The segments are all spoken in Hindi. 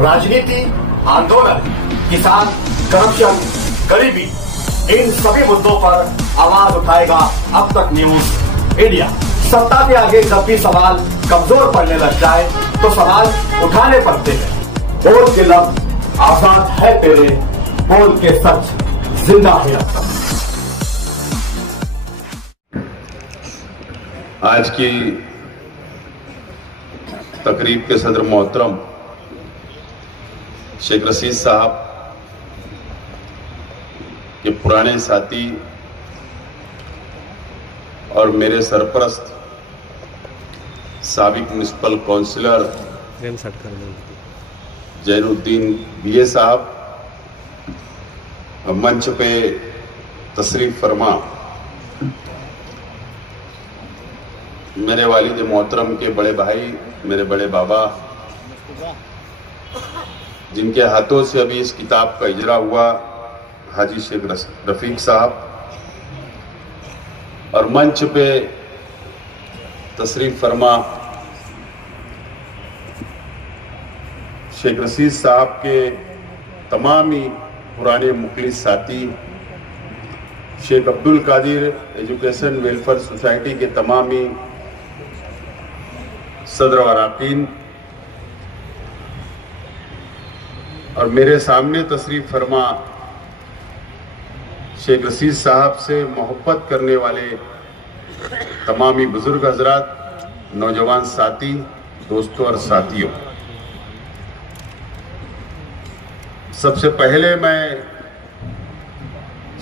राजनीति, आंदोलन, किसान, करप्शन, गरीबी, इन सभी मुद्दों पर आवाज उठाएगा अब तक न्यूज इंडिया। सत्ता के आगे जब भी सवाल कमजोर पड़ने लग जाए तो सवाल उठाने पड़ते हैं। बोल के लफ्ज आजाद है तेरे, बोल के सच जिंदा है अब तक। आज की तकरीब के सदर मोहतरम शेख रशीद साहब के पुराने साथी और मेरे सरपरस्त साबिक म्युनिसिपल काउंसिलर जैनुद्दीन बीए साहब, मंच पे तशरीफ फरमा मेरे वालिद मोहतरम के बड़े भाई, मेरे बड़े बाबा, जिनके हाथों से अभी इस किताब का इजरा हुआ, हाजी शेख रफीक साहब, और मंच पे तशरीफ फरमा शेख रशीद साहब के तमाम ही पुराने मुखलिस साथी, Sheikh Abdul Qadir education welfare society के तमाम ही सदर व अराकीन, और मेरे सामने तशरीफ फरमा शेख रशीद साहब से मोहब्बत करने वाले तमामी बुजुर्ग हजरात, नौजवान साथी, दोस्तों और साथियों, सबसे पहले मैं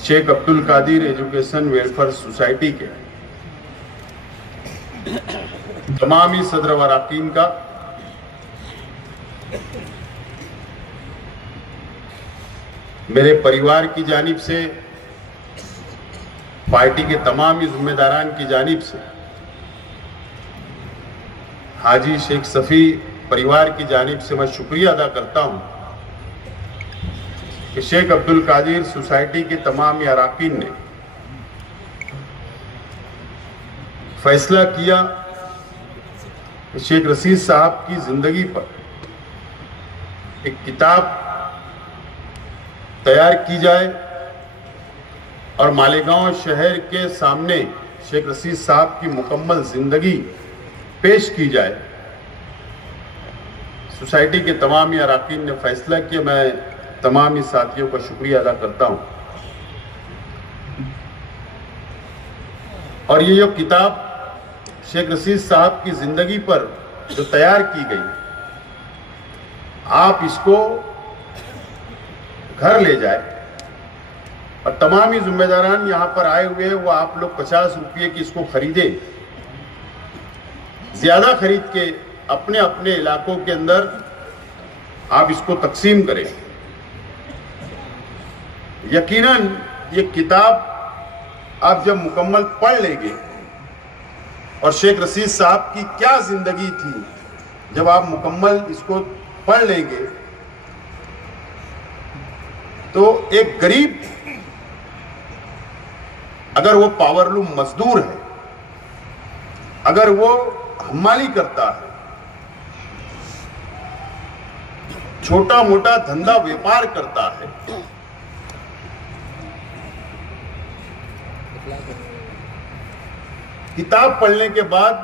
Sheikh Abdul Qadir education welfare society के तमामी सदर व अराकीन का मेरे परिवार की जानिब से, पार्टी के तमाम जिम्मेदारान की जानिब से, हाजी शेख सफी परिवार की जानिब से मैं शुक्रिया अदा करता हूं कि शेख अब्दुल कादिर सोसाइटी के तमाम अराकीन ने फैसला किया कि शेख रशीद साहब की जिंदगी पर एक किताब तैयार की जाए और मालेगांव शहर के सामने शेख रशीद साहब की मुकम्मल जिंदगी पेश की जाए। सोसाइटी के तमाम ही अराकीन ने फैसला किया। मैं तमाम ही साथियों का शुक्रिया अदा करता हूं। और ये जो किताब शेख रशीद साहब की जिंदगी पर जो तैयार की गई, आप इसको घर ले जाए और तमाम ही जिम्मेदारान यहां पर आए हुए हैं, वो आप लोग 50 रुपये की इसको खरीदे, ज्यादा खरीद के अपने अपने इलाकों के अंदर आप इसको तकसीम करें। यकीनन ये किताब आप जब मुकम्मल पढ़ लेंगे और शेख रशीद साहब की क्या जिंदगी थी, जब आप मुकम्मल इसको पढ़ लेंगे तो एक गरीब अगर वो पावरलूम मजदूर है, अगर वो हमाली करता है, छोटा मोटा धंधा व्यापार करता है, किताब पढ़ने के बाद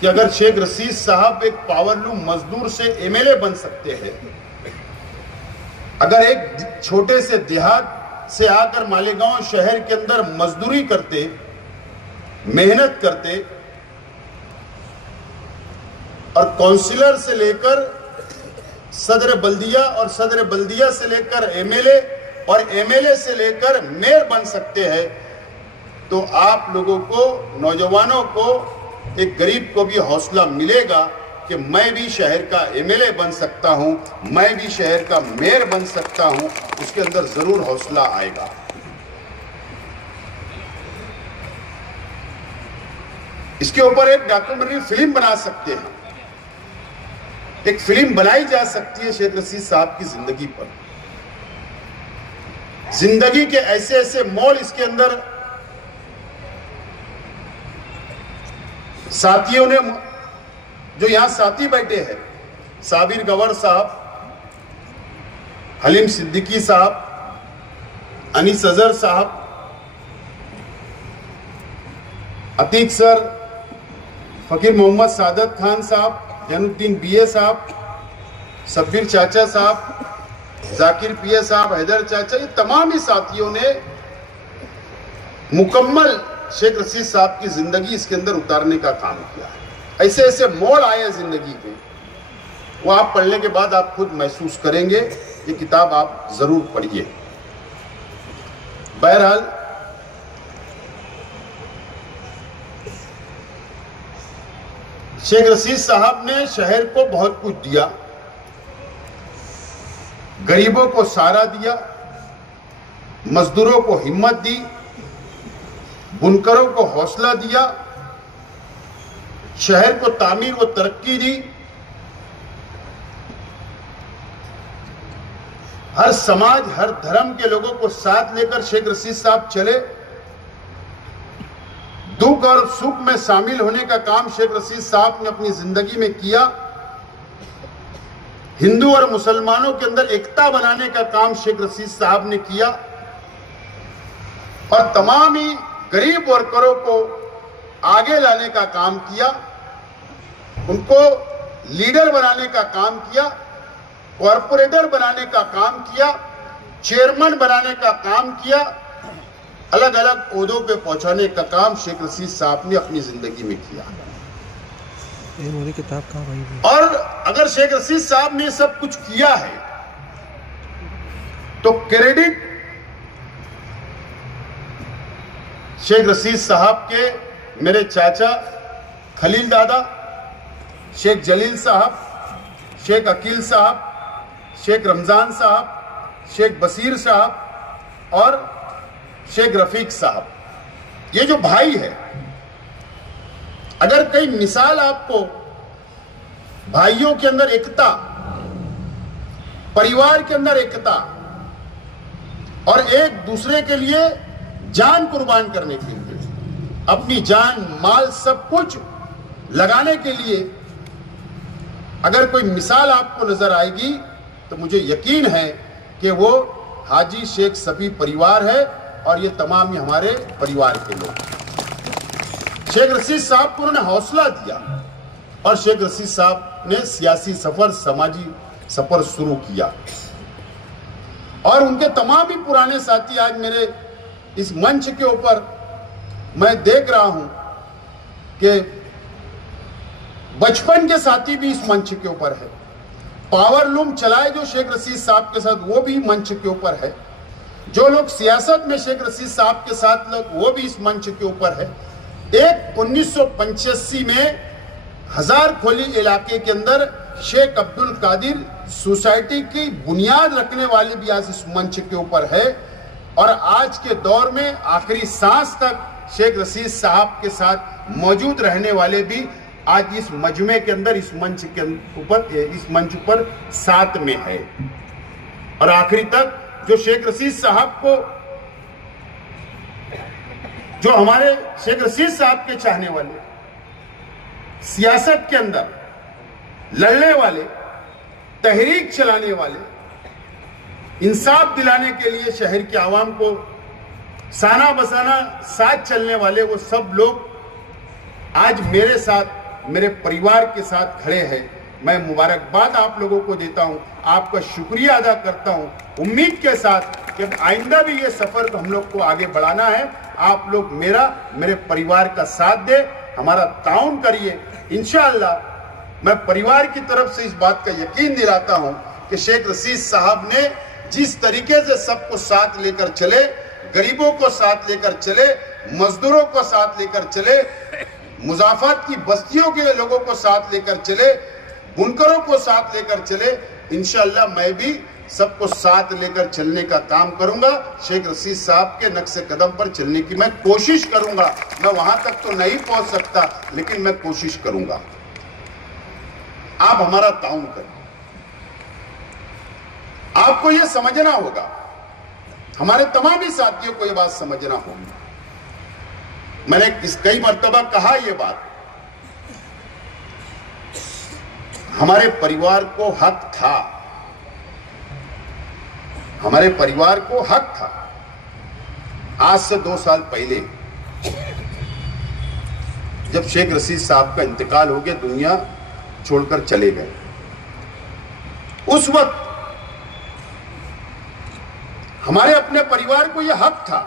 कि अगर शेख रशीद साहब एक पावरलूम मजदूर से एमएलए बन सकते हैं, अगर एक छोटे से देहात से आकर मालेगांव शहर के अंदर मजदूरी करते, मेहनत करते और काउंसिलर से लेकर सदर बल्दिया और सदर बल्दिया से लेकर एमएलए और एमएलए से लेकर मेयर बन सकते हैं, तो आप लोगों को, नौजवानों को, एक गरीब को भी हौसला मिलेगा कि मैं भी शहर का एमएलए बन सकता हूं, मैं भी शहर का मेयर बन सकता हूं। उसके अंदर जरूर हौसला आएगा। इसके ऊपर एक डॉक्यूमेंट्री फिल्म बना सकते हैं, एक फिल्म बनाई जा सकती है शेख रशीद साहब की जिंदगी पर। जिंदगी के ऐसे ऐसे मोड़ इसके अंदर साथियों ने जो यहां साथी बैठे हैं, साबिर गवर साहब, हलीम सिद्दीकी साहब, अनीस अजहर साहब, अतीक सर, फकीर मोहम्मद सादत खान साहब, जैनुद्दीन बीए साहब, सब्बीर चाचा साहब, जाकिर पीए साहब, हैदर चाचा, ये तमाम ही साथियों ने मुकम्मल शेख रशीद साहब की जिंदगी इसके अंदर उतारने का काम किया। ऐसे ऐसे मोड़ आए जिंदगी के, वो आप पढ़ने के बाद आप खुद महसूस करेंगे। ये किताब आप जरूर पढ़िए। बहरहाल शेख रशीद साहब ने शहर को बहुत कुछ दिया, गरीबों को सहारा दिया, मजदूरों को हिम्मत दी, बुनकरों को हौसला दिया, शहर को तामीर व तरक्की दी। हर समाज, हर धर्म के लोगों को साथ लेकर शेख रशीद साहब चले। दुख और सुख में शामिल होने का काम शेख रशीद साहब ने अपनी जिंदगी में किया। हिंदू और मुसलमानों के अंदर एकता बनाने का काम शेख रशीद साहब ने किया और तमाम ही गरीब वर्करों को आगे लाने का काम किया, उनको लीडर बनाने का काम किया, कॉरपोरेटर बनाने का काम किया, चेयरमैन बनाने का काम किया, अलग अलग ओहदों पे पहुंचाने का काम शेख रशीद साहब ने अपनी जिंदगी में किया। ये किताब कहाँ भाई? और अगर शेख रशीद साहब ने सब कुछ किया है तो क्रेडिट शेख रशीद साहब के मेरे चाचा खलील दादा, शेख जलील साहब, शेख अकील साहब, शेख रमजान साहब, शेख बसीर साहब और शेख रफीक साहब, ये जो भाई है, अगर कई मिसाल आपको भाइयों के अंदर एकता, परिवार के अंदर एकता और एक दूसरे के लिए जान कुर्बान करने के लिए, अपनी जान माल सब कुछ लगाने के लिए अगर कोई मिसाल आपको नजर आएगी तो मुझे यकीन है कि वो हाजी शेख सफी परिवार है और ये तमाम ही हमारे परिवार के लोग। शेख रशीद साहब को उन्होंने हौसला दिया और शेख रशीद साहब ने सियासी सफर, समाजी सफर शुरू किया और उनके तमाम ही पुराने साथी आज मेरे इस मंच के ऊपर मैं देख रहा हूं कि बचपन के साथी भी इस मंच के ऊपर है। पावर लूम चलाए जो शेख रशीद साहब के साथ, वो भी मंच के ऊपर है। जो लोग सियासत में शेख रशीद साहब के साथ लोग, वो भी इस मंच के ऊपर है। एक 1985 में हजार खोली इलाके के अंदर शेख अब्दुल कादिर सोसाइटी की बुनियाद रखने वाले भी आज इस मंच के ऊपर है और आज के दौर में आखिरी सांस तक शेख रशीद साहब के साथ मौजूद रहने वाले भी आज इस मजमे के अंदर, इस मंच के ऊपर, इस मंच पर साथ में है। और आखिरी तक जो शेख रशीद साहब को, जो हमारे शेख रशीद साहब के चाहने वाले, सियासत के अंदर लड़ने वाले, तहरीक चलाने वाले, इंसाफ दिलाने के लिए शहर की आवाम को साना बसाना साथ चलने वाले, वो सब लोग आज मेरे साथ, मेरे परिवार के साथ खड़े हैं। मैं मुबारकबाद आप लोगों को देता हूं, आपका शुक्रिया अदा करता हूं, उम्मीद के साथ कि आइंदा भी ये सफर को हम लोग को आगे बढ़ाना है। आप लोग मेरे परिवार का साथ दे, हमारा ताउन करिए। इंशाअल्लाह मैं परिवार की तरफ से इस बात का यकीन दिलाता हूं कि शेख रशीद साहब ने जिस तरीके से सबको साथ लेकर चले, गरीबों को साथ लेकर चले, मजदूरों को साथ लेकर चले, मुजाफात की बस्तियों के लोगों को साथ लेकर चले, बुनकरों को साथ लेकर चले, इंशाअल्लाह मैं भी सबको साथ लेकर चलने का काम करूंगा। शेख रशीद साहब के नक्शे कदम पर चलने की मैं कोशिश करूंगा। मैं वहां तक तो नहीं पहुंच सकता, लेकिन मैं कोशिश करूंगा। आप हमारा ताउन करें। आपको यह समझना होगा, हमारे तमाम ही साथियों को यह बात समझना होगी। मैंने कई मर्तबा कहा यह बात हमारे परिवार को हक था, हमारे परिवार को हक था। आज से 2 साल पहले जब शेख रशीद साहब का इंतकाल हो गया, दुनिया छोड़कर चले गए, उस वक्त हमारे अपने परिवार को यह हक था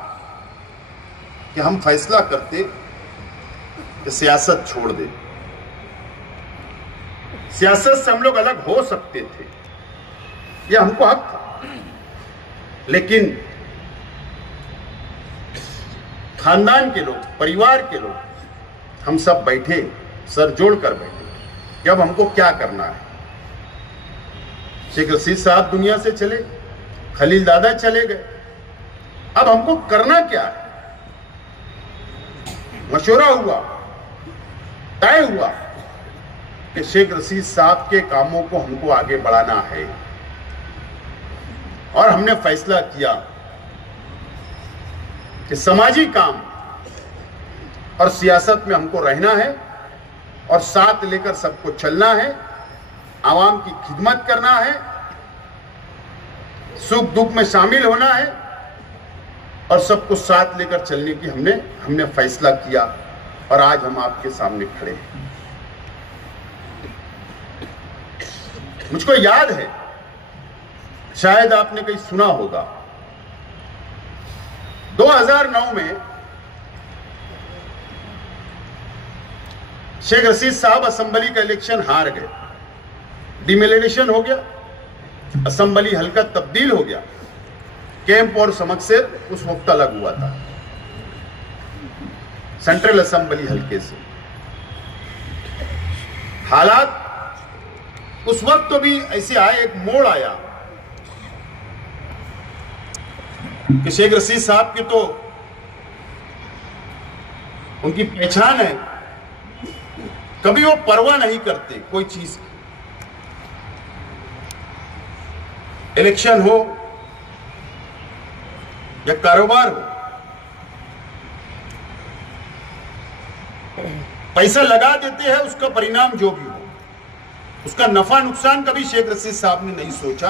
कि हम फैसला करते कि सियासत छोड़ दे, सियासत से हम लोग अलग हो सकते थे, यह हमको हक था। लेकिन खानदान के लोग, परिवार के लोग, हम सब बैठे, सर जोड़कर बैठे कि अब हमको क्या करना है। शेख रशीद साहब दुनिया से चले, खलील दादा चले गए, अब हमको करना क्या है। मशवरा हुआ, तय हुआ कि शेख रशीद साहब के कामों को हमको आगे बढ़ाना है, और हमने फैसला किया कि समाजी काम और सियासत में हमको रहना है और साथ लेकर सबको चलना है, आवाम की खिदमत करना है, सुख दुख में शामिल होना है और सबको साथ लेकर चलने की हमने फैसला किया, और आज हम आपके सामने खड़े हैं। मुझको याद है, शायद आपने कहीं सुना होगा, 2009 में शेख रशीद साहब असेंबली का इलेक्शन हार गए, डिमोलिशन हो गया, असेंबली हल्का तब्दील हो गया, कैंप और समक्सेर उस वक्त अलग हुआ था सेंट्रल असेंबली हल्के से। हालात उस वक्त तो भी ऐसे आए, एक मोड़ आया कि शेख रशीद साहब की तो उनकी पहचान है, कभी वो परवाह नहीं करते कोई चीज की। इलेक्शन हो या कारोबार हो, पैसा लगा देते हैं, उसका परिणाम जो भी हो, उसका नफा नुकसान कभी शेख रशीद साहब ने नहीं सोचा।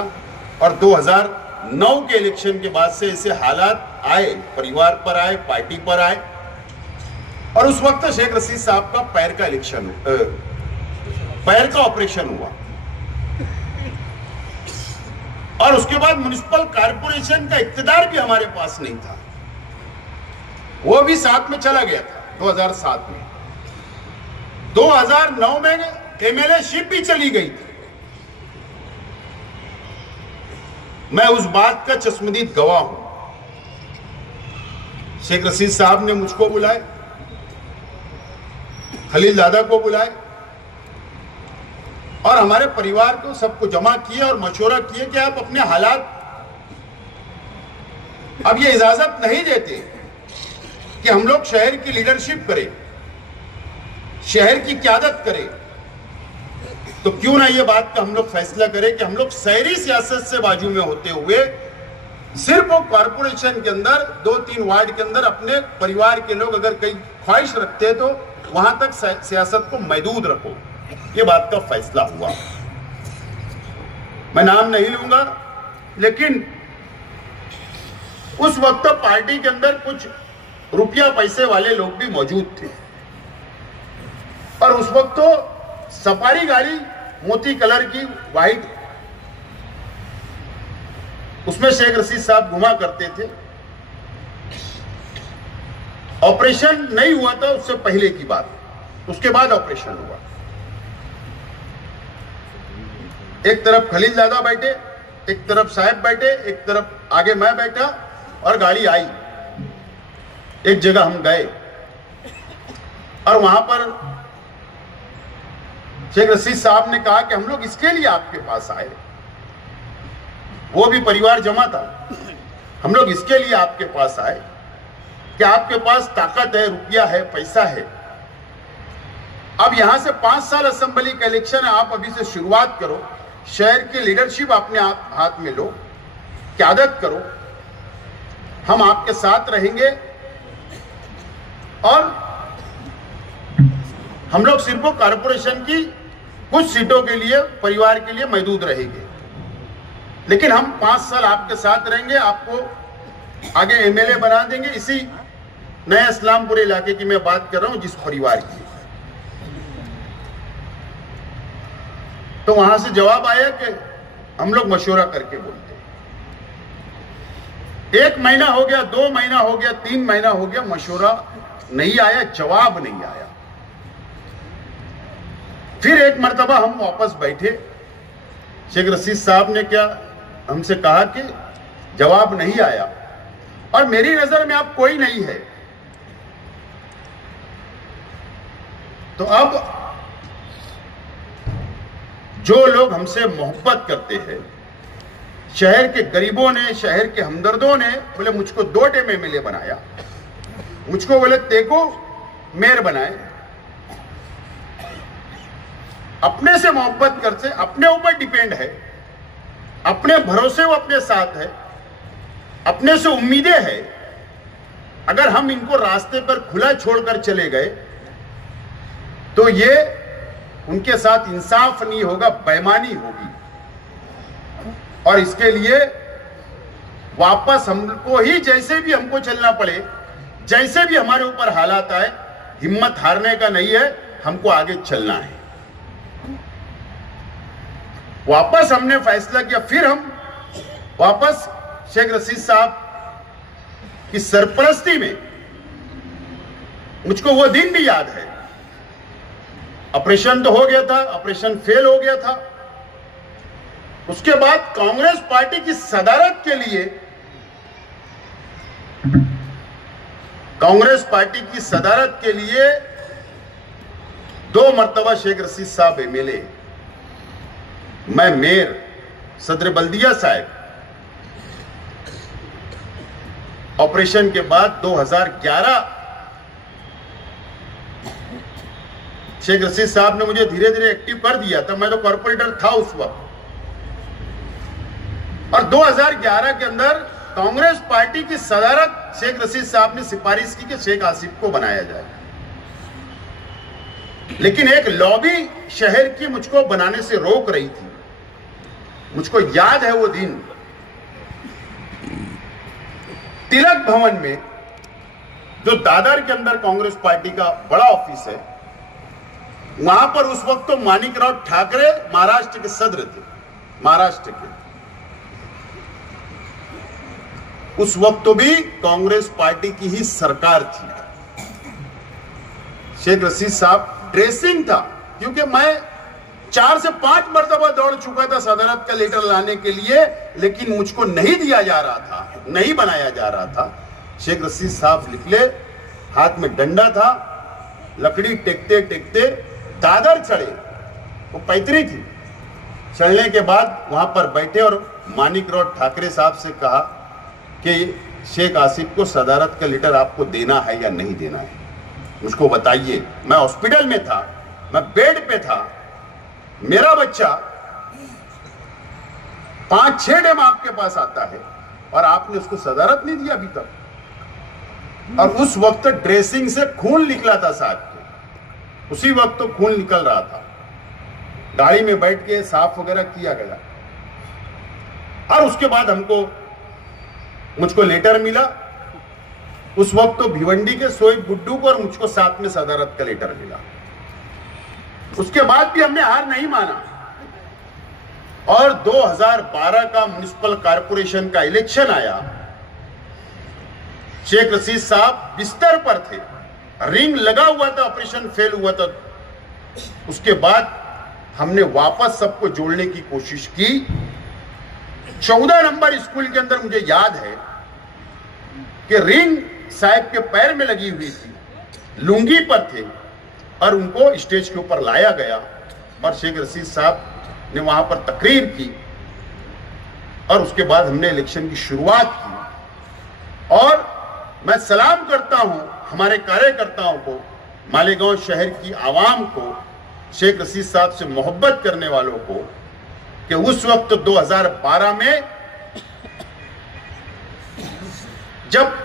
और 2009 के इलेक्शन के बाद से ऐसे हालात आए, परिवार पर आए, पार्टी पर आए, और उस वक्त शेख रशीद साहब का पैर का ऑपरेशन हुआ, और उसके बाद म्युनिसिपल कॉर्पोरेशन का इख्तियार भी हमारे पास नहीं था, वो भी साथ में चला गया था 2007 में। 2009 में एमएलए शिप भी चली गई थी। मैं उस बात का चश्मदीद गवाह हूं। शेख रशीद साहब ने मुझको बुलाए, खलील दादा को बुलाए, और हमारे परिवार को सबको जमा किए और मशवरा किए कि आप अपने हालात, अब ये इजाजत नहीं देते कि हम लोग शहर की लीडरशिप करें, शहर की क़यादत करें, तो क्यों ना ये बात का हम लोग फैसला करें कि हम लोग शहरी सियासत से बाजू में होते हुए सिर्फ वो कॉर्पोरेशन के अंदर 2-3 वार्ड के अंदर अपने परिवार के लोग अगर कहीं ख्वाहिश रखते हैं तो वहां तक सियासत को महदूद रखो। ये बात का फैसला हुआ। मैं नाम नहीं लूंगा, लेकिन उस वक्त पार्टी के अंदर कुछ रुपया पैसे वाले लोग भी मौजूद थे, और उस वक्त तो सफारी गाड़ी मोती कलर की वाइट, उसमें शेख रशीद साहब घुमा करते थे। ऑपरेशन नहीं हुआ था उससे पहले की बात, उसके बाद ऑपरेशन हुआ। एक तरफ खलील दादा बैठे, एक तरफ साहब बैठे, एक तरफ आगे मैं बैठा, और गाड़ी आई। एक जगह हम गए और वहां पर शेख रशीद साहब ने कहा कि हम लोग इसके लिए आपके पास आए, वो भी परिवार जमा था, हम लोग इसके लिए आपके पास आए कि आपके पास ताकत है, रुपया है, पैसा है। अब यहां से 5 साल असेंबली का इलेक्शन है, आप अभी से शुरुआत करो, शहर की लीडरशिप अपने हाथ में लो, क़यादत करो, हम आपके साथ रहेंगे, और हम लोग सिर्फ कॉर्पोरेशन की कुछ सीटों के लिए परिवार के लिए महदूद रहेंगे, लेकिन हम 5 साल आपके साथ रहेंगे, आपको आगे एमएलए बना देंगे। इसी नया इस्लामपुर इलाके की मैं बात कर रहा हूं, जिस परिवार की। तो वहां से जवाब आया कि हम लोग मशवरा करके बोलते। 1 महीना हो गया, 2 महीना हो गया, 3 महीना हो गया, मशवरा नहीं आया, जवाब नहीं आया। फिर एक मर्तबा हम वापस बैठे, शेख रशीद साहब ने क्या हमसे कहा कि जवाब नहीं आया और मेरी नजर में अब कोई नहीं है। तो अब जो लोग हमसे मोहब्बत करते हैं, शहर के गरीबों ने, शहर के हमदर्दों ने बोले मुझको 2 टेम एमएलए बनाया, मुझको बोले तेको मेयर बनाए। अपने से मोहब्बत करते, अपने ऊपर डिपेंड है, अपने भरोसे वो अपने साथ है, अपने से उम्मीदें है। अगर हम इनको रास्ते पर खुला छोड़कर चले गए तो ये उनके साथ इंसाफ नहीं होगा, बेईमानी होगी। और इसके लिए वापस हमको ही, जैसे भी हमको चलना पड़े, जैसे भी हमारे ऊपर हालात आए, हिम्मत हारने का नहीं है, हमको आगे चलना है। वापस हमने फैसला किया। फिर हम वापस शेख रशीद साहब की सरपरस्ती में, मुझको वो दिन भी याद है, ऑपरेशन तो हो गया था, ऑपरेशन फेल हो गया था। उसके बाद कांग्रेस पार्टी की सदारत के लिए, कांग्रेस पार्टी की सदारत के लिए 2 मर्तबा शेख रशीद साहब एमएलए, मैं मेयर, सदर बल्दिया साहब। ऑपरेशन के बाद 2011 शेख रशीद साहब ने मुझे धीरे धीरे एक्टिव कर दिया था। मैं तो कॉर्पोरेटर था उस वक्त। और 2011 के अंदर कांग्रेस पार्टी की सदारत शेख रशीद साहब ने सिफारिश की कि शेख आसिफ को बनाया जाए। लेकिन एक लॉबी शहर की मुझको बनाने से रोक रही थी। मुझको याद है वो दिन, तिलक भवन में, जो दादर के अंदर कांग्रेस पार्टी का बड़ा ऑफिस है, वहां पर उस वक्त तो माणिकराव ठाकरे महाराष्ट्र के सदर थे, महाराष्ट्र के। उस वक्त तो भी कांग्रेस पार्टी की ही सरकार थी। शेख रशीद साहब ड्रेसिंग था, क्योंकि मैं 4 से 5 मरतबा दौड़ चुका था सदारत का लेटर लाने के लिए, लेकिन मुझको नहीं दिया जा रहा था, नहीं बनाया जा रहा था। शेख रशीद साहब निकले, हाथ में डंडा था, लकड़ी टेकते टेकते दादर चढ़े। वो पैतरी थी। चढ़ने के बाद वहां पर बैठे और माणिकराव ठाकरे साहब से कहा कि शेख आसिफ को सदारत का लेटर आपको देना है या नहीं देना है, मुझको बताइए। मैं हॉस्पिटल में था, मैं बेड पे था, मेरा बच्चा 5-6 डेम आपके पास आता है और आपने उसको सदारत नहीं दिया अभी तक। और उस वक्त ड्रेसिंग से खून निकला था साहब के, उसी वक्त तो खून निकल रहा था। गाड़ी में बैठ के साफ वगैरह किया गया और उसके बाद मुझको लेटर मिला। उस वक्त तो भिवंडी के सोएब गुड्डू को और मुझको साथ में सदारत का लेटर मिला। उसके बाद भी हमने हार नहीं माना और 2012 का म्युनिसिपल कॉर्पोरेशन का इलेक्शन आया। शेख रशीद साहब बिस्तर पर थे, रिंग लगा हुआ था, ऑपरेशन फेल हुआ था। उसके बाद हमने वापस सबको जोड़ने की कोशिश की। 14 नंबर स्कूल के अंदर मुझे याद है कि रिंग साहब के पैर में लगी हुई थी, लुंगी पर थे और उनको स्टेज के ऊपर लाया गया और शेख रशीद साहब ने वहां पर तकरीर की और उसके बाद हमने इलेक्शन की शुरुआत की। और मैं सलाम करता हूं हमारे कार्यकर्ताओं को, मालेगांव शहर की आवाम को, शेख रशीद साहब से मोहब्बत करने वालों को, कि उस वक्त 2012 में जब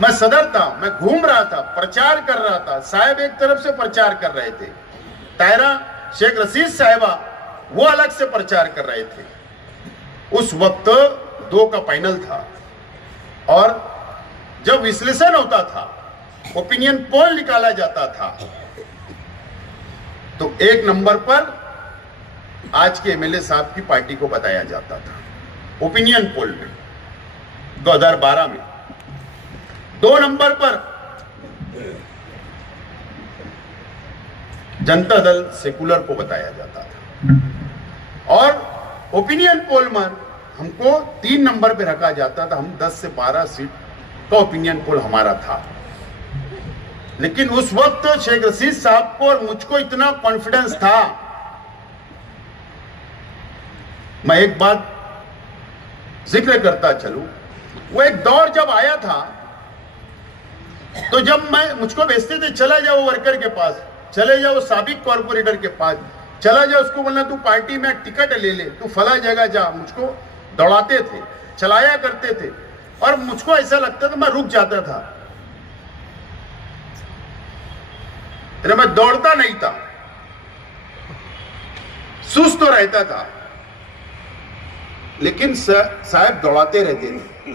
मैं सदर था, मैं घूम रहा था, प्रचार कर रहा था, साहब एक तरफ से प्रचार कर रहे थे, तायरा शेख रशीद साहिबा वो अलग से प्रचार कर रहे थे। उस वक्त 2 का पैनल था और जब विश्लेषण होता था, ओपिनियन पोल निकाला जाता था, तो 1 नंबर पर आज के एमएलए साहब की पार्टी को बताया जाता था ओपिनियन पोल में 2012 में। 2 नंबर पर जनता दल सेकुलर को बताया जाता था और ओपिनियन पोल में हमको 3 नंबर पे रखा जाता था। हम 10 से 12 सीट का ओपिनियन पोल हमारा था। लेकिन उस वक्त शेख रशीद साहब को और मुझको इतना कॉन्फिडेंस था। मैं एक बात जिक्र करता चलूं, वो एक दौर जब आया था तो जब मुझको भेजते थे, चला जाओ वर्कर के पास, चले जाओ साबिक कॉर्पोरेटर के पास, चला जाओ उसको बोलना तू पार्टी में टिकट ले ले, तू फला जगह जा। मुझको दौड़ाते थे, चलाया करते थे और मुझको ऐसा लगता था मैं रुक जाता था। मैं दौड़ता नहीं था, सुस्त तो रहता था, लेकिन साहब दौड़ाते रहते थे।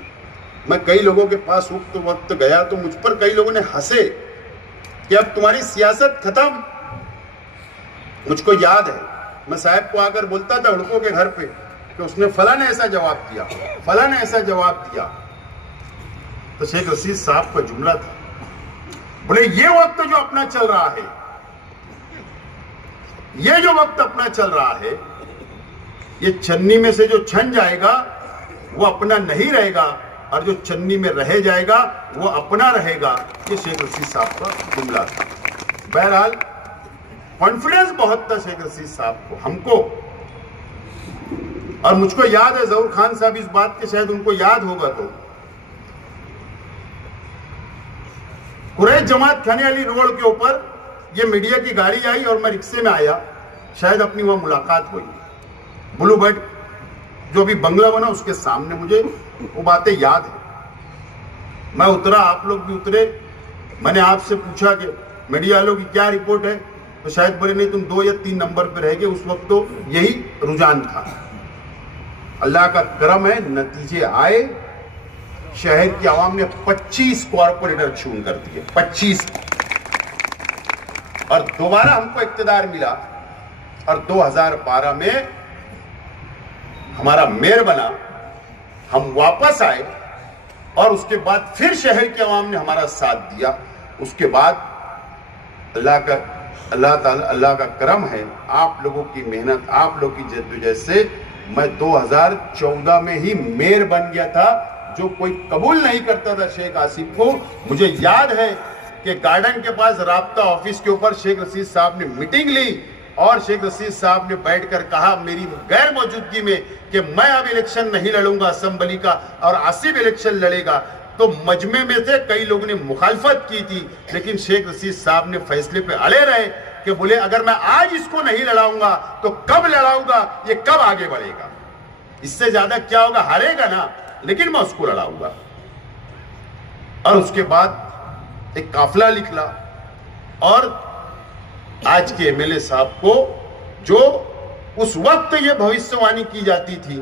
मैं कई लोगों के पास वक्त गया तो मुझ पर कई लोगों ने हंसे कि अब तुम्हारी सियासत खत्म। मुझको याद है मैं साहब को आकर बोलता था उड़को के घर पे कि उसने फला ने ऐसा जवाब दिया, फला ने ऐसा जवाब दिया। तो शेख रशीद साहब का जुमला था, बोले ये वक्त जो अपना चल रहा है, ये जो वक्त अपना चल रहा है, ये छन्नी में से जो छन जाएगा वो अपना नहीं रहेगा और जो चन्नी में रह जाएगा वो अपना रहेगा। ये शेख रशीद साहब का जुमला था। बहरहाल कॉन्फिडेंस बहुत था शेख रशीद साहब को, हमको। और मुझको याद है, जहूर खान साहब इस बात के शायद उनको याद होगा, तो कुरैश जमात खाने वाली रोड के ऊपर ये मीडिया की गाड़ी आई और मैं रिक्शे में आया, शायद अपनी वहां मुलाकात हुई। ब्लू बर्ड जो भी बंगला बना उसके सामने, मुझे वो बातें याद है। मैं उतरा, आप लोग भी उतरे। मैंने आपसे पूछा कि मीडिया वालों की क्या रिपोर्ट है, तो शायद बोले नहीं तुम 2 या 3 नंबर पर रह गए। उस वक्त तो यही रुझान था। अल्लाह का करम है, नतीजे आए। शहर की आवाम ने 25 कॉर्पोरेटर चुन कर दिए, 25। और दोबारा हमको इक्तदार मिला और 2012 में हमारा मेयर बना, हम वापस आए और उसके बाद फिर शहर की आवाम ने हमारा साथ दिया। उसके बाद अल्लाह का करम है, आप लोगों की मेहनत, आप लोगों की जद्दोजहद से मैं 2014 में ही मेयर बन गया था, जो कोई कबूल नहीं करता था शेख आसिफ को। मुझे याद है कि गार्डन के पास राब्ता ऑफिस के ऊपर शेख रशीद साहब ने मीटिंग ली और शेख रशीद साहब ने बैठकर कहा मेरी गैर मौजूदगी में कि मैं अब इलेक्शन नहीं लड़ूंगा असेंबली का और आसिफ इलेक्शन लड़ेगा। तो मजमे में से कई लोगों ने मुखालफत की थी, लेकिन शेख रशीद साहब ने फैसले पे अड़े रहे कि बोले अगर मैं आज इसको नहीं लड़ाऊंगा तो कब लड़ाऊंगा, ये कब आगे बढ़ेगा, इससे ज्यादा क्या होगा, हारेगा ना, लेकिन मैं उसको लड़ाऊंगा। और उसके बाद एक काफिला निकला और आज के एमएलए साहब को, जो उस वक्त ये भविष्यवाणी की जाती थी,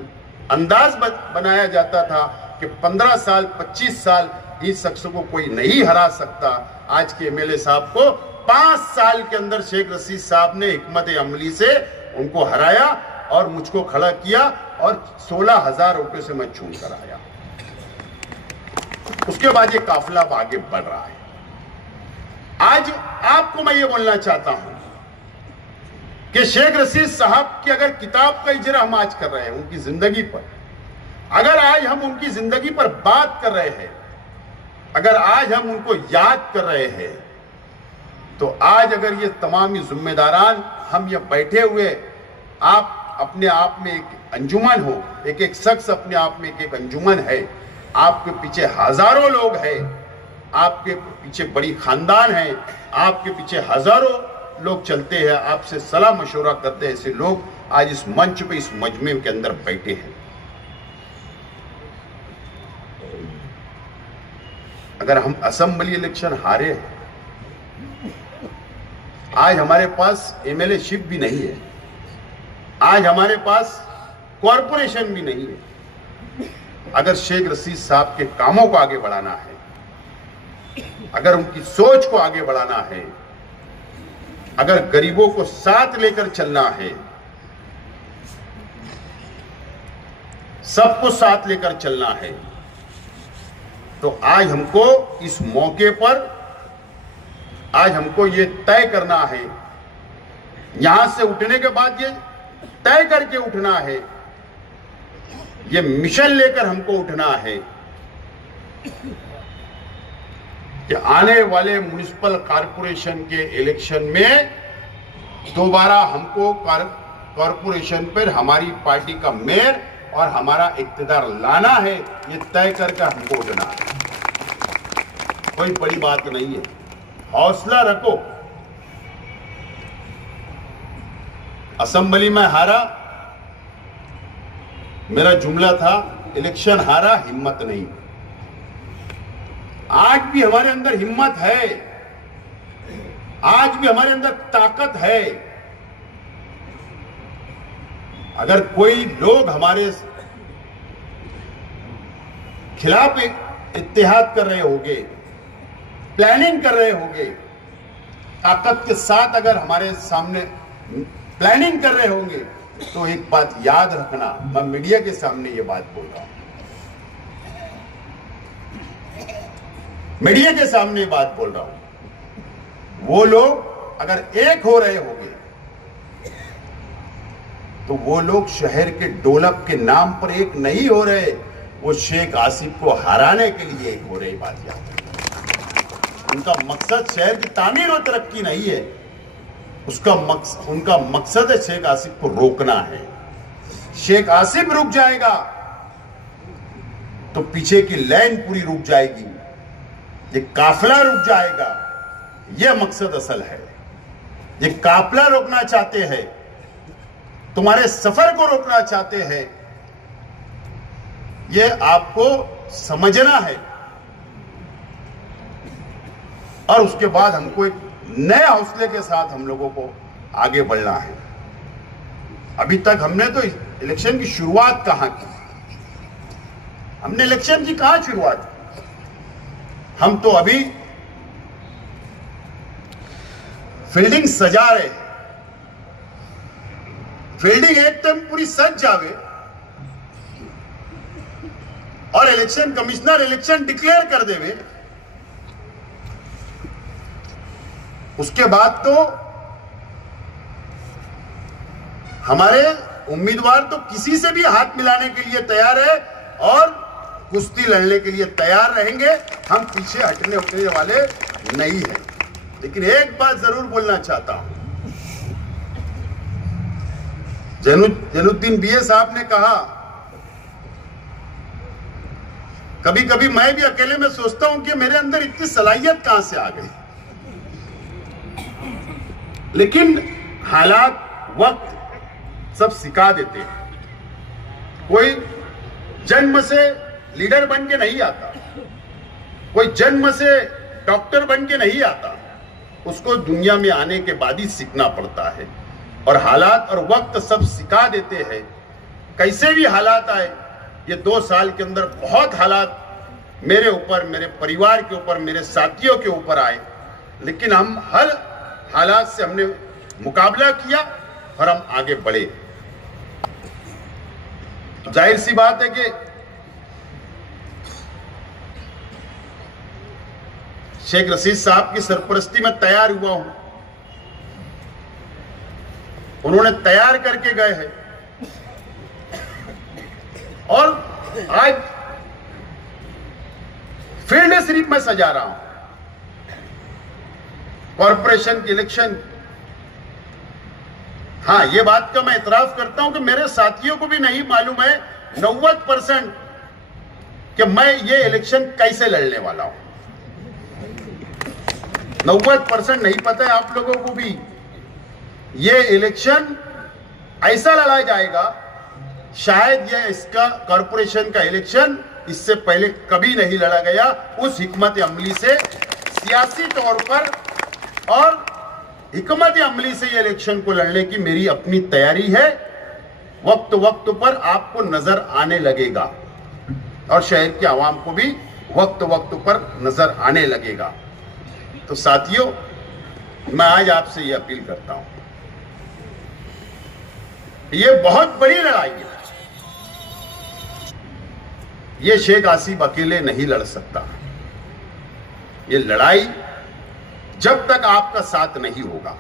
अंदाज बनाया जाता था कि 15 साल 25 साल इस शख्स को कोई नहीं हरा सकता, आज के एमएलए साहब को 5 साल के अंदर शेख रशीद साहब ने हिकमत अमली से उनको हराया और मुझको खड़ा किया और 16,000 रुपए से मैं चुन कर आया। उसके बाद ये काफिला आगे बढ़ रहा है। आज आपको मैं ये बोलना चाहता हूं कि शेख रशीद साहब की अगर किताब का इजरा हम आज कर रहे हैं उनकी जिंदगी पर, अगर आज हम उनकी जिंदगी पर बात कर रहे हैं, अगर आज हम उनको याद कर रहे हैं, तो आज अगर ये तमाम जिम्मेदारान हम ये बैठे हुए, आप अपने आप में एक अंजुमन हो, एक एक शख्स अपने आप में एक अंजुमन है, आपके पीछे हजारों लोग हैं, आपके पीछे बड़ी खानदान है, आपके पीछे हजारों लोग चलते हैं, आपसे सलाह मशवरा करते हैं, ऐसे लोग आज इस मंच पे, इस मजमे के अंदर बैठे हैं। अगर हम असेंबली इलेक्शन हारे हैं, आज हमारे पास एमएलए शिप भी नहीं है, आज हमारे पास कॉरपोरेशन भी नहीं है। अगर शेख रशीद साहब के कामों को आगे बढ़ाना है, अगर उनकी सोच को आगे बढ़ाना है, अगर गरीबों को साथ लेकर चलना है, सबको साथ लेकर चलना है, तो आज हमको इस मौके पर आज हमको ये तय करना है, यहां से उठने के बाद ये तय करके उठना है, ये मिशन लेकर हमको उठना है कि आने वाले म्युनिसिपल कॉरपोरेशन के इलेक्शन में दोबारा हमको कॉरपोरेशन पर हमारी पार्टी का मेयर और हमारा इक्तिदार लाना है, ये तय करके हमको उठना है। कोई बड़ी बात नहीं है, हौसला रखो। असेंबली में हारा, मेरा जुमला था इलेक्शन हारा हिम्मत नहीं। आज भी हमारे अंदर हिम्मत है, आज भी हमारे अंदर ताकत है। अगर कोई लोग हमारे खिलाफ इत्तेहाद कर रहे होंगे, प्लानिंग कर रहे होंगे, ताकत के साथ अगर हमारे सामने प्लानिंग कर रहे होंगे, तो एक बात याद रखना, मैं मीडिया के सामने ये बात बोल रहा हूं, मीडिया के सामने ये बात बोल रहा हूं, वो लोग अगर एक हो रहे होंगे तो वो लोग शहर के डेवलप के नाम पर एक नहीं हो रहे, वो शेख आसिफ को हराने के लिए एक हो रही। बात याद रखना, उनका मकसद शहर की तामीर और तरक्की नहीं है, उनका मकसद है शेख आसिफ को रोकना है। शेख आसिफ रुक जाएगा तो पीछे की लाइन पूरी रुक जाएगी, ये काफिला रुक जाएगा, ये मकसद असल है। ये काफिला रोकना चाहते हैं, तुम्हारे सफर को रोकना चाहते हैं, ये आपको समझना है। और उसके बाद हमको एक नए हौसले के साथ हम लोगों को आगे बढ़ना है। अभी तक हमने तो इलेक्शन की शुरुआत कहां की, हमने इलेक्शन की कहां शुरुआत की, हम तो अभी फील्डिंग सजा रहे हैं। फील्डिंग एक टाइम पूरी सज जावे और इलेक्शन कमिश्नर इलेक्शन डिक्लेयर कर देवे, उसके बाद तो हमारे उम्मीदवार तो किसी से भी हाथ मिलाने के लिए तैयार है और कुश्ती लड़ने के लिए तैयार रहेंगे। हम पीछे हटने उठने वाले नहीं हैं। लेकिन एक बात जरूर बोलना चाहता हूं, जैनुद्दीन बीए साहब ने कहा, कभी कभी मैं भी अकेले में सोचता हूं कि मेरे अंदर इतनी सलाहियत कहां से आ गई। लेकिन हालात, वक्त सब सिखा देते हैं। कोई जन्म से लीडर बन के नहीं आता, कोई जन्म से डॉक्टर बन के नहीं आता, उसको दुनिया में आने के बाद ही सीखना पड़ता है। और हालात और वक्त सब सिखा देते हैं। कैसे भी हालात आए, ये 2 साल के अंदर बहुत हालात मेरे ऊपर, मेरे परिवार के ऊपर, मेरे साथियों के ऊपर आए, लेकिन हम हर हालात से हमने मुकाबला किया और हम आगे बढ़े। जाहिर सी बात है कि शेख रशीद साहब की सरपरस्ती में तैयार हुआ हूं, उन्होंने तैयार करके गए हैं और आज फील्ड सिर्फ मैं सजा रहा हूं। कॉरपोरेशन की इलेक्शन, हाँ, ये बात का मैं इतराफ करता हूं कि मेरे साथियों को भी नहीं मालूम है 90% कि मैं ये इलेक्शन कैसे लड़ने वाला हूं। 90% नहीं पता है आप लोगों को भी। ये इलेक्शन ऐसा लड़ा जाएगा, शायद ये इसका कॉरपोरेशन का इलेक्शन इससे पहले कभी नहीं लड़ा गया। उस हिकमत अमली से सियासी तौर पर और हिकमत अमली से ये इलेक्शन को लड़ने की मेरी अपनी तैयारी है। वक्त वक्त पर आपको नजर आने लगेगा और शहर के आवाम को भी वक्त वक्त पर नजर आने लगेगा। तो साथियों, मैं आज आपसे ये अपील करता हूं, ये बहुत बड़ी लड़ाई है। ये शेख आसिफ अकेले नहीं लड़ सकता। ये लड़ाई जब तक आपका साथ नहीं होगा,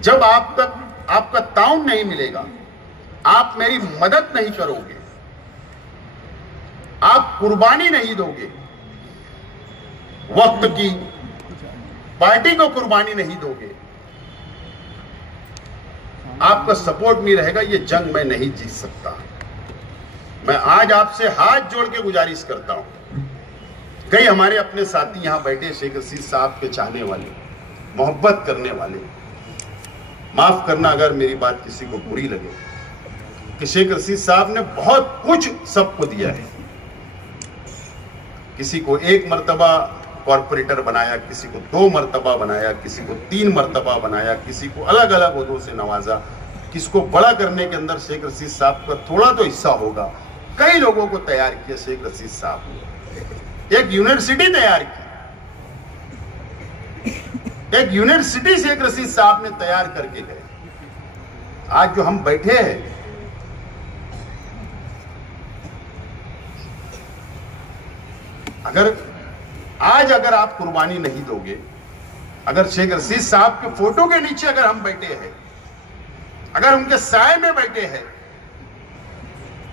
जब आप तक आपका ताउन नहीं मिलेगा, आप मेरी मदद नहीं करोगे, आप कुर्बानी नहीं दोगे, वक्त की पार्टी को कुर्बानी नहीं दोगे, आपका सपोर्ट नहीं रहेगा, ये जंग मैं नहीं जीत सकता। मैं आज आपसे हाथ जोड़ के गुजारिश करता हूं। कई हमारे अपने साथी यहां बैठे, शेख रशीद साहब के चाहने वाले, मोहब्बत करने वाले, माफ करना अगर मेरी बात किसी को बुरी लगे, कि शेख रशीद साहब ने बहुत कुछ सबको दिया है। किसी को 1 मर्तबा कॉर्पोरेटर बनाया, किसी को 2 मर्तबा बनाया, किसी को 3 मर्तबा बनाया, किसी को अलग अलग ओहदों से नवाजा। किसको बड़ा करने के अंदर शेख रशीद साहब का थोड़ा तो हिस्सा होगा। कई लोगों को तैयार किया शेख रशीद साहब ने। एक यूनिवर्सिटी तैयार की, एक यूनिवर्सिटी शेख रशीद साहब ने तैयार करके गए। आज जो हम बैठे हैं, अगर आप कुर्बानी नहीं दोगे, अगर शेख रशीद साहब के फोटो के नीचे अगर हम बैठे हैं, अगर उनके साए में बैठे हैं,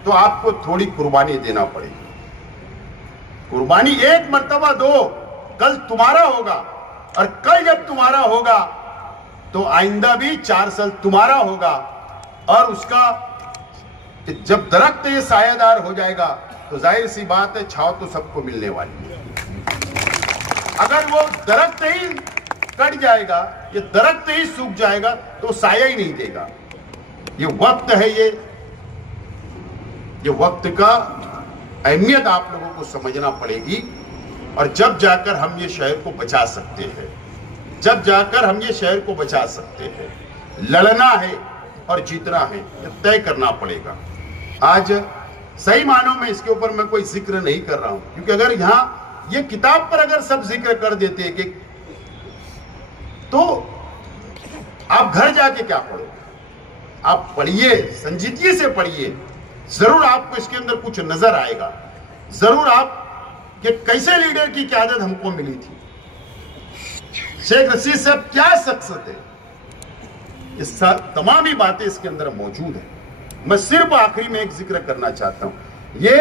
तो आपको थोड़ी कुर्बानी देना पड़ेगी। कुर्बानी 1 मर्तबा दो, कल तुम्हारा होगा, और कल जब तुम्हारा होगा तो आइंदा भी 4 साल तुम्हारा होगा। और उसका जब दरख्त ये सायादार हो जाएगा तो जाहिर सी बात है, छांव तो सबको मिलने वाली है। अगर वो दरख्त ही कट जाएगा, ये दरख्त ही सूख जाएगा, तो साया ही नहीं देगा। ये वक्त है, ये वक्त का अहमियत आप लोगों को समझना पड़ेगी। और जब जाकर हम ये शहर को बचा सकते हैं, जब जाकर हम ये शहर को बचा सकते हैं। लड़ना है और जीतना है, ये तय करना पड़ेगा। आज सही मानों में इसके ऊपर मैं कोई जिक्र नहीं कर रहा हूं, क्योंकि अगर यहां ये किताब पर अगर सब जिक्र कर देते कि तो आप घर जाके क्या पढ़ोगे? आप पढ़िए, संजीदगी से पढ़िए, जरूर आपको इसके अंदर कुछ नजर आएगा। जरूर आप कि कैसे लीडर की क़यादत हमको मिली थी, शेख रशीद साहब क्या शख्सियत है, इस तमाम ही बातें इसके अंदर मौजूद है। मैं सिर्फ आखिरी में एक जिक्र करना चाहता हूं, ये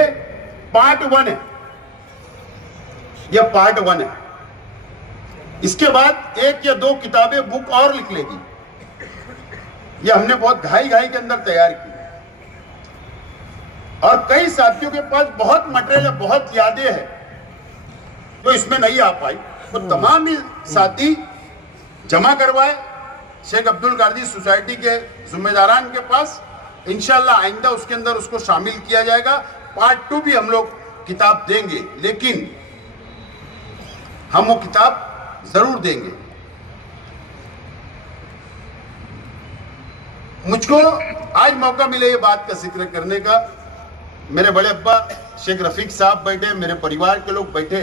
पार्ट 1 है, यह पार्ट 1 है। इसके बाद 1 या 2 किताबें बुक और लिख लेगी। ये हमने बहुत घाई के अंदर तैयार की, और कई साथियों के पास बहुत मटेरियल है, बहुत यादें हैं जो इसमें नहीं आ पाई। तो तमाम ही साथी जमा करवाए शेख अब्दुल गाजी सोसाइटी के जिम्मेदारान के पास। इंशाल्लाह आइंदा उसके अंदर उसको शामिल किया जाएगा। पार्ट 2 भी हम लोग किताब देंगे, लेकिन हम वो किताब जरूर देंगे। मुझको आज मौका मिले ये बात का जिक्र करने का। मेरे बड़े अब्बा शेख रफीक साहब बैठे, मेरे परिवार के लोग बैठे।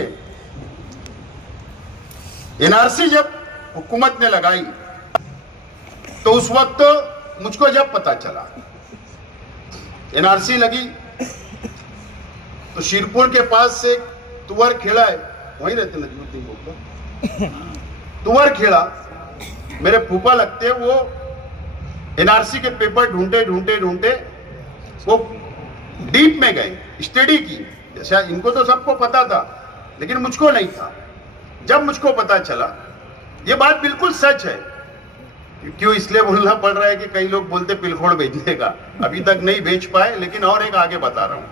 एनआरसी जब हुकूमत ने लगाई तो उस वक्त मुझको जब पता चला एनआरसी लगी, तो शिरपुर के पास से तुवर खेड़ा है, वहीं रहते नजमुद्दीन लोग, तुवर खेड़ा मेरे फूफा लगते, वो एनआरसी के पेपर ढूंढते वो डीप में गए, स्टडी की। जैसा इनको तो सबको पता था, लेकिन मुझको नहीं था। जब मुझको पता चला, ये बात बिल्कुल सच है। क्यों इसलिए बोलना पड़ रहा है कि कई लोग बोलते पिलखोड़ भेजने का, अभी तक नहीं भेज पाए, लेकिन और एक आगे बता रहा हूं।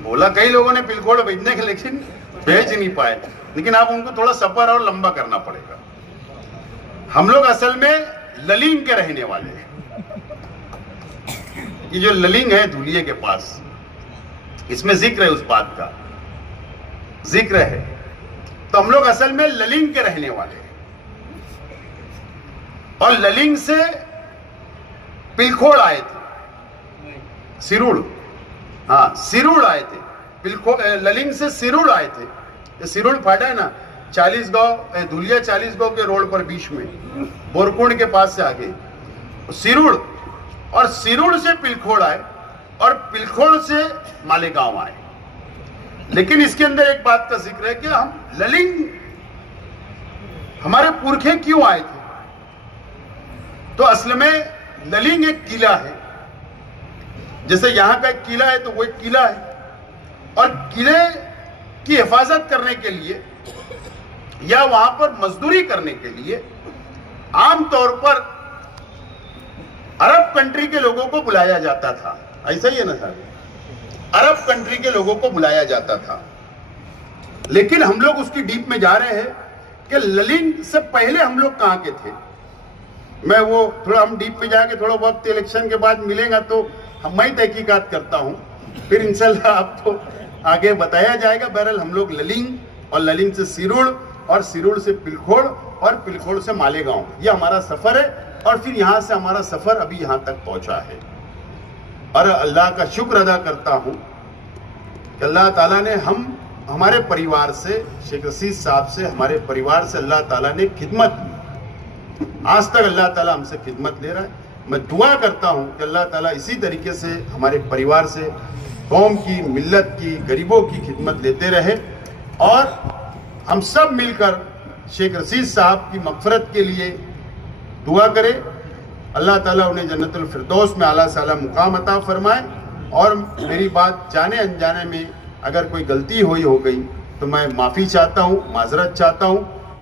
बोला कई लोगों ने पिलखोड़ भेजने के, लेकिन भेज नहीं पाए। लेकिन आप उनको थोड़ा सफर और लंबा करना पड़ेगा। हम लोग असल में ललिंग के रहने वाले हैं। ये जो ललिंग है धुलिये के पास, इसमें जिक्र है, उस बात का जिक्र है। तो तो हम लोग असल में ललिंग के रहने वाले हैं, और ललिंग से पिलखोड़ आए थे, सिरुड़, हाँ सिरुड़ आए थे, ललिंग से सिरुड़ आए थे। ये सिरुड़ फाटा है ना, 40 गांव, धुलिया 40 गांव के रोड पर बीच में, बोरकुंड के पास से आगे सिरुड़, और सिरुड़ से पिलखोड़ आए, और पिलखोड़ से मालेगांव आए। लेकिन इसके अंदर एक बात का जिक्र है कि हम ललिंग, हमारे पुरखे क्यों आए थे? तो असल में ललिंग एक किला है, जैसे यहां का एक किला है तो वो एक किला है, और किले की हिफाजत करने के लिए या वहां पर मजदूरी करने के लिए आमतौर पर अरब कंट्री के लोगों को बुलाया जाता था। ऐसा ही है ना सर, अरब कंट्री के लोगों को बुलाया जाता था। लेकिन हम लोग उसकी डीप में जा रहे हैं कि ललिंग से पहले हम लोग कहां के थे। मैं वो थोड़ा हम डीप में जाके थोड़ा वक्त इलेक्शन के बाद मिलेगा तो मैं तहकीकात करता हूं, फिर इंशाल्लाह आपको आगे बताया जाएगा। बहरहाल हम लोग ललिंग, और ललिंग से सिरुड़, और सिरुड़ से पिलखोड़, और पिलखोड़ से मालेगांव, ये हमारा सफर है। और फिर यहां से हमारा सफर अभी यहां तक पहुंचा है, और अल्लाह का शुक्र अदा करता हूं कि अल्लाह ताला ने हमारे परिवार से, शेख रशीद साहब से, हमारे परिवार से अल्लाह ताला ने खिदमत की। आज तक अल्लाह ताला हमसे खिदमत ले रहा है। मैं दुआ करता हूं कि अल्लाह ताला इसी तरीके से हमारे परिवार से कौम की, मिल्लत की, गरीबों की खिदमत लेते रहे, और हम सब मिलकर शेख रशीद साहब की मग़फ़िरत के लिए दुआ करें। अल्लाह ताला उन्हें जन्नतुल फिरदौस में आला से आला मुकाम अता फरमाए। और मेरी बात जाने अनजाने में अगर कोई गलती हुई हो गई तो मैं माफ़ी चाहता हूँ, माजरत चाहता हूँ।